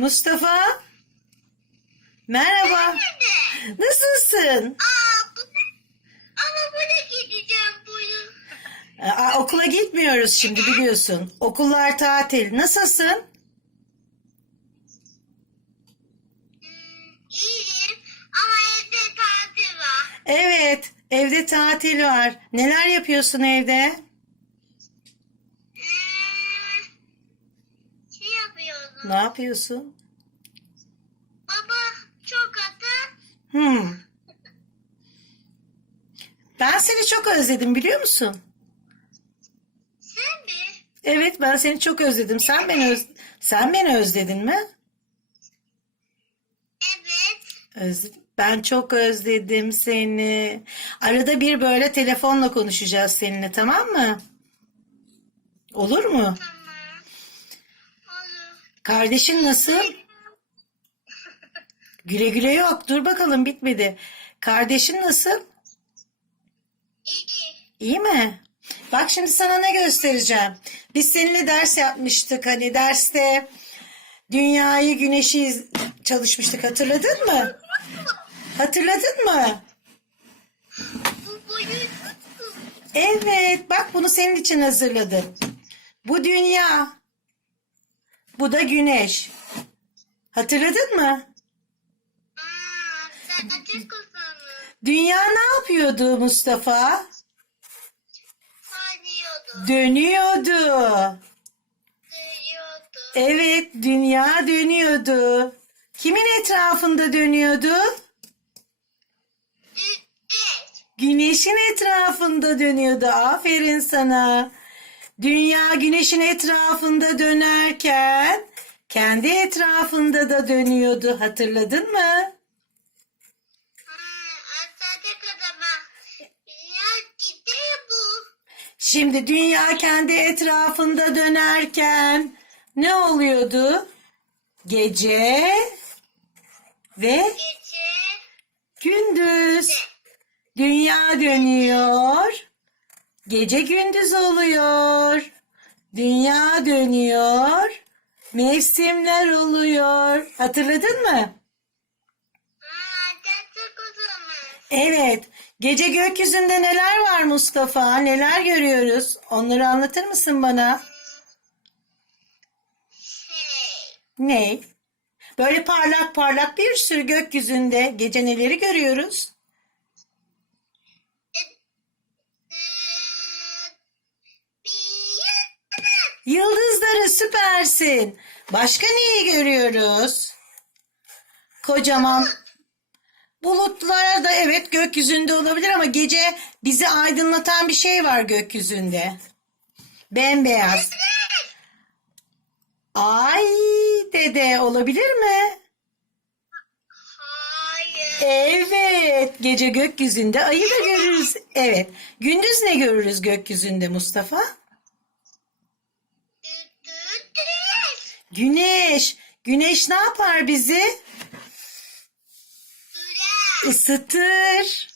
Mustafa. Merhaba. Nasılsın? Aa, bu ama buraya gideceğim bunu. Aa, okula gitmiyoruz şimdi biliyorsun. Okullar tatil. Nasılsın? Hmm, iyiyim ama evde tatil var. Evet. Evde tatil var. Neler yapıyorsun evde? Hmm, şey yapıyorum. Ne yapıyorsun? Baba çok atı. Hmm. Ben seni çok özledim biliyor musun? Sen mi? Evet ben seni çok özledim. Sen beni öz sen beni özledin mi? Evet. Özledim. Ben çok özledim seni. Arada bir böyle telefonla konuşacağız seninle tamam mı? Olur mu? Tamam. Kardeşin nasıl? Güle güle yok. Dur bakalım bitmedi. Kardeşin nasıl? İyi. İyi mi? Bak şimdi sana ne göstereceğim. Biz seninle ders yapmıştık. Hani derste dünyayı, güneşi çalışmıştık. Hatırladın mı? Hatırladın mı? Evet, bak bunu senin için hazırladım. Bu dünya. Bu da güneş. Hatırladın mı? Aa, sen ateş kusanı. Dünya ne yapıyordu Mustafa? Sarıyordu. Dönüyordu. Duyuyordu. Evet, dünya dönüyordu. Kimin etrafında dönüyordu? Evet. Güneşin etrafında dönüyordu. Aferin sana. Dünya güneşin etrafında dönerken kendi etrafında da dönüyordu. Hatırladın mı? Şimdi dünya kendi etrafında dönerken ne oluyordu? Gece ve Gece. gündüz. Dünya dönüyor. Gece gündüz oluyor. Dünya dönüyor. Mevsimler oluyor. Hatırladın mı? Aa. Evet. Gece gökyüzünde neler var Mustafa? Neler görüyoruz? Onları anlatır mısın bana? Şey. Ne? Böyle parlak parlak bir sürü gökyüzünde gece neleri görüyoruz? Yıldızları süpersin. Başka neyi görüyoruz? Kocaman bulutlar da evet gökyüzünde olabilir ama gece bizi aydınlatan bir şey var gökyüzünde. Bembeyaz. Ay dede olabilir mi? Hayır. Evet, gece gökyüzünde ayı da görürüz. Evet, gündüz ne görürüz gökyüzünde Mustafa? Güneş. Güneş ne yapar bizi? Isıtır.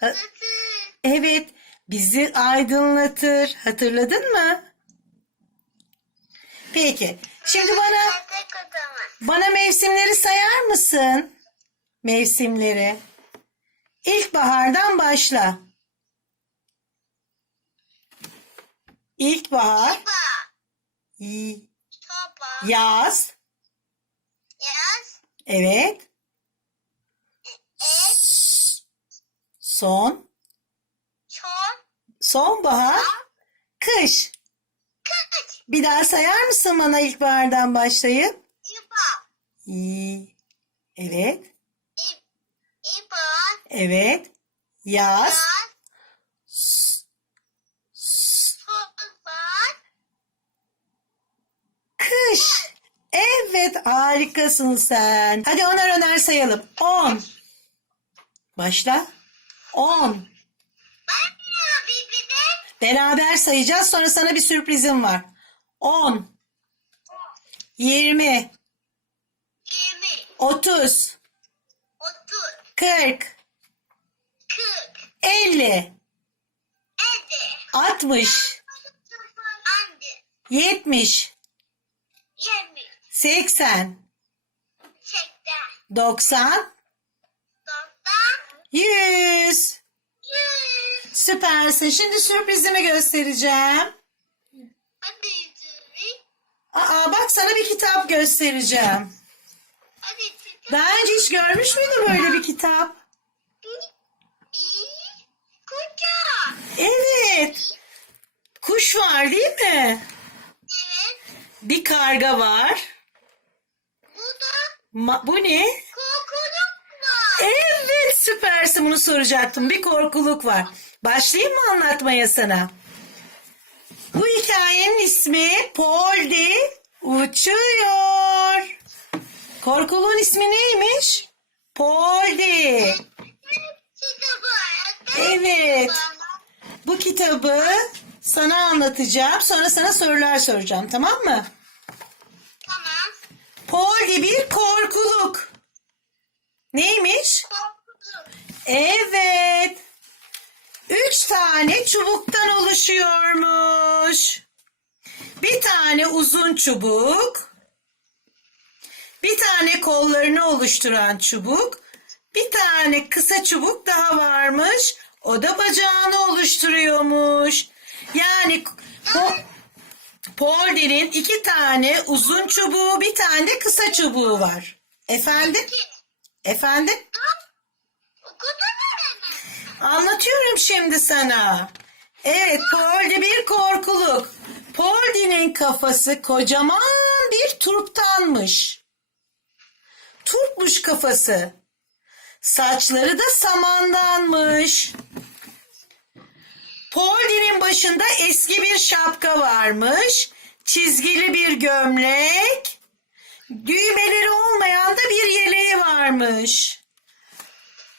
Ha- Isıtı. Evet, bizi aydınlatır. Hatırladın mı? Peki, şimdi bana bana mevsimleri sayar mısın? Mevsimleri. İlkbahardan başla. İlkbahar, Baba. Yaz, Yaz. evet, Et. son, Çon. sonbahar, kış. Kıç. Bir daha sayar mısın bana ilkbahardan başlayıp? Y- Evet. İba. evet, yaz, Yaz. Soba. kış. Evet, harikasın sen. Hadi onar onar sayalım. 10. Başla. 10. Bakmıyor birbirine. Beraber sayacağız. Sonra sana bir sürprizim var. 10, 20, Yirmi. 30, Otuz. 40, Kırk. 50, Elli. 60, Anne. 70, 80, seksen, 90, doksan, 100. yüz. Süpersin. Şimdi sürprizimi göstereceğim. Hadi. Aa bak sana bir kitap göstereceğim. Hadi. Daha önce hiç görmüş müydün böyle bir kitap? Evet. Kuş var değil mi? Evet. Bir karga var. Ma- bu ne? kokuluk var. Evet süpersin bunu soracaktım. Bir korkuluk var. Başlayayım mı anlatmaya sana? Bu hikayenin ismi Poldi uçuyor. Korkuluğun ismi neymiş? Poldi. Evet. Bu kitabı sana anlatacağım. Sonra sana sorular soracağım tamam mı? Poldi bir korkuluk. Neymiş? Evet. Üç tane çubuktan oluşuyormuş. Bir tane uzun çubuk. Bir tane kollarını oluşturan çubuk. Bir tane kısa çubuk daha varmış. O da bacağını oluşturuyormuş. Yani po Poldy'nin iki tane uzun çubuğu, bir tane de kısa çubuğu var. Efendim? Efendim? Anlatıyorum şimdi sana. Evet, Poldi bir korkuluk. Poldi'nin kafası kocaman bir turptanmış. Turpmuş kafası. Saçları da samandanmış. Poldi'nin başında eski bir şapka varmış. Çizgili bir gömlek. Düğmeleri olmayan da bir yeleği varmış.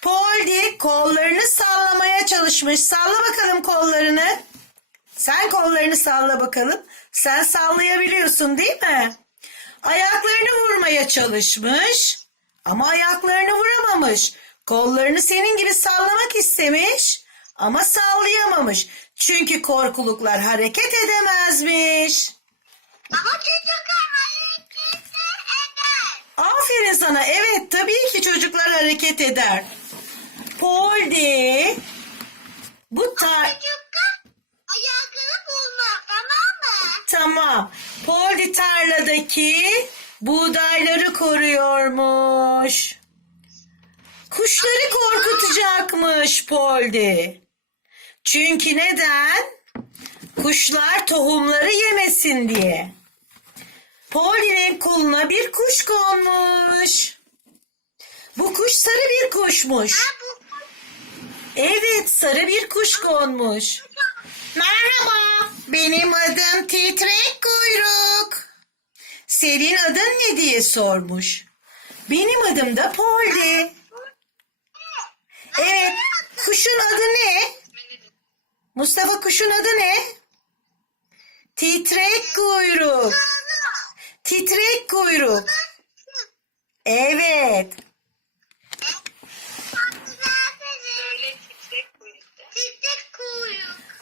Poldi kollarını sallamaya çalışmış. Salla bakalım kollarını. Sen kollarını salla bakalım. Sen sallayabiliyorsun değil mi? Ayaklarını vurmaya çalışmış. Ama ayaklarını vuramamış. Kollarını senin gibi sallamak istemiş. Ama sallayamamış. Çünkü korkuluklar hareket edemezmiş. Ama çocuklar hareketi eder. Aferin sana. Evet tabii ki çocuklar hareket eder. Poldi bu tar... Çocuklar ayakları bulmak tamam mı? Tamam. Poldi tarladaki buğdayları koruyormuş. Kuşları korkutacakmış Poldi. Çünkü neden? Kuşlar tohumları yemesin diye. Polly'nin koluna bir kuş konmuş. Bu kuş sarı bir kuşmuş. Evet sarı bir kuş konmuş. Merhaba benim adım Titrek Kuyruk. Senin adın ne diye sormuş. Benim adım da Polly. Evet kuşun adı ne? Mustafa kuşun adı ne? Titrek kuyruk. Titrek kuyruk. Evet.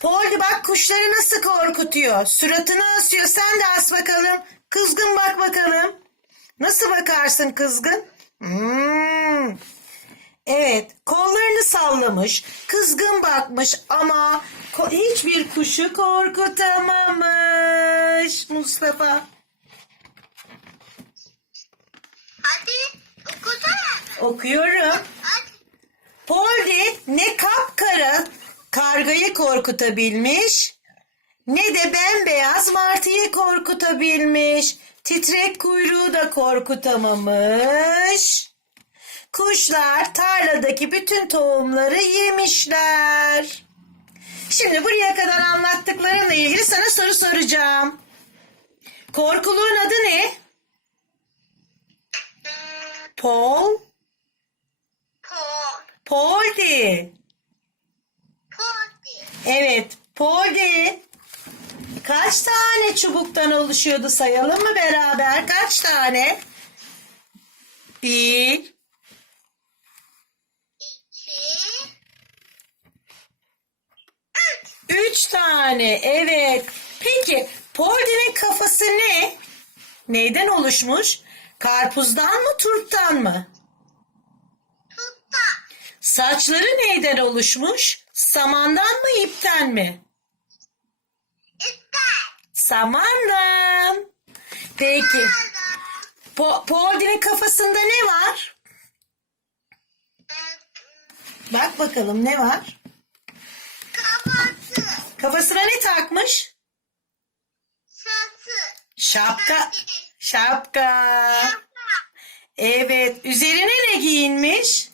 Polly bak kuşları nasıl korkutuyor. Suratını asıyor. Sen de as bakalım. Kızgın bak bakalım. Nasıl bakarsın kızgın? Hmm. Evet, kollarını sallamış, kızgın bakmış ama hiçbir kuşu korkutamamış Mustafa. Hadi okusana. Okuyorum. Hadi. Polly ne kapkara kargayı korkutabilmiş ne de bembeyaz martıyı korkutabilmiş. Titrek kuyruğu da korkutamamış. Kuşlar tarladaki bütün tohumları yemişler. Şimdi buraya kadar anlattıklarımla ilgili sana soru soracağım. Korkuluğun adı ne? Paul. Pol. Poldi. Poti. Evet, Poldi. Kaç tane çubuktan oluşuyordu sayalım mı beraber? Kaç tane? Bir, İki. Üç. tane. Evet. Peki, Poldi'nin kafası ne? neyden oluşmuş? Karpuzdan mı, turptan mı? Tutta. Saçları neyden oluşmuş? Samandan mı, ipten mi? İster. Samandan. Peki. Po Poldy'nin kafasında ne var? Bak bakalım ne var? Kafası. Kafasına ne takmış? Şası. Şapka. Şapka. Evet. Üzerine ne giyinmiş?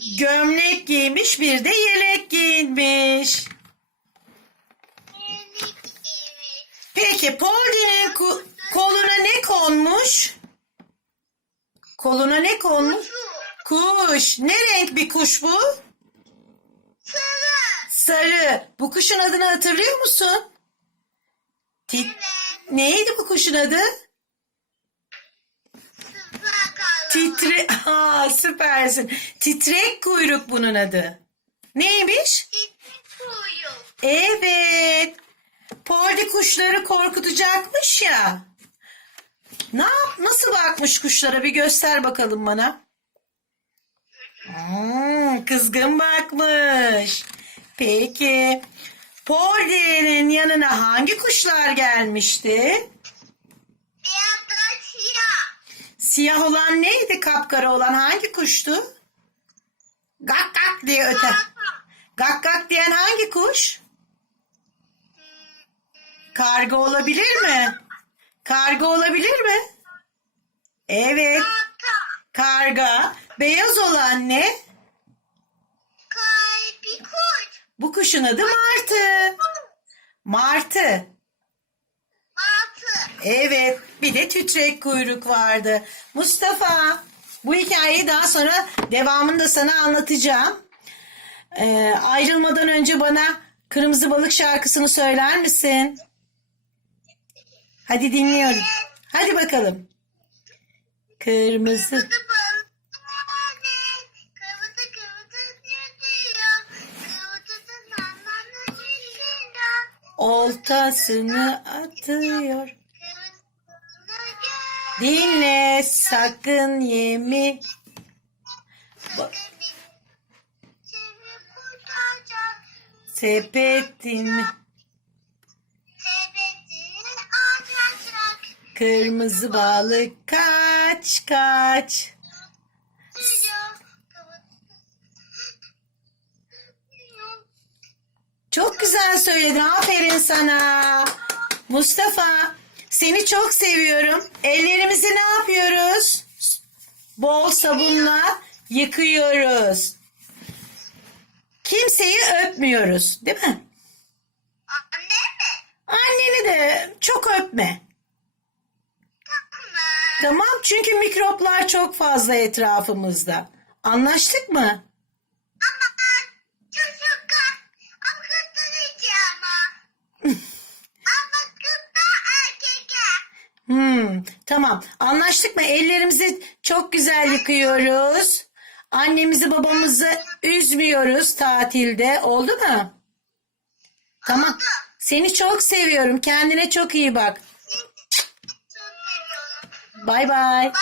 İyi. Gömlek giymiş bir de yelek giyinmiş. Peki ku- koluna ne konmuş? Koluna ne konmuş? Kuş. Ne renk bir kuş bu? Sarı. Bu kuşun adını hatırlıyor musun? Tit Evet. Neydi bu kuşun adı? Titre... Aa, süpersin. Titrek kuyruk bunun adı. Neymiş? Titrek kuyruk. Evet. Poldi kuşları korkutacakmış ya. Ne yap? Nasıl bakmış kuşlara bir göster bakalım bana. Hmm, kızgın bakmış. Peki. Poldi'nin yanına hangi kuşlar gelmişti? Beyaz da siyah. Siyah olan neydi? Kapkara olan hangi kuştu? Gak gak diye. Kaka. Gak gak diyen hangi kuş? Karga olabilir mi? Karga olabilir mi? Evet, karga. Beyaz olan ne? Kalbi kuş. Bu kuşun adı martı. Martı. Batı. Evet, bir de tütrek kuyruk vardı. Mustafa, bu hikayeyi daha sonra devamını da sana anlatacağım. Ee, ayrılmadan önce bana Kırmızı Balık şarkısını söyler misin? Hadi dinliyorum. Hadi bakalım. Kırmızı. Kırmızı Oltasını atıyor. Dinle sakın yemi. Kurtaracak. Sepetini. Kırmızı balık kaç kaç. Çok güzel söyledin. Aferin sana. Mustafa, seni çok seviyorum. Ellerimizi ne yapıyoruz? Bol sabunla yıkıyoruz. Kimseyi öpmüyoruz, değil mi? Anne mi? Anneni de çok öpme. Tamam. Tamam çünkü mikroplar çok fazla etrafımızda. Anlaştık mı? Tamam. Anlaştık mı? Ellerimizi çok güzel yıkıyoruz. Annemizi babamızı üzmüyoruz tatilde. Oldu mu? Tamam. Seni çok seviyorum. Kendine çok iyi bak. Bay bay.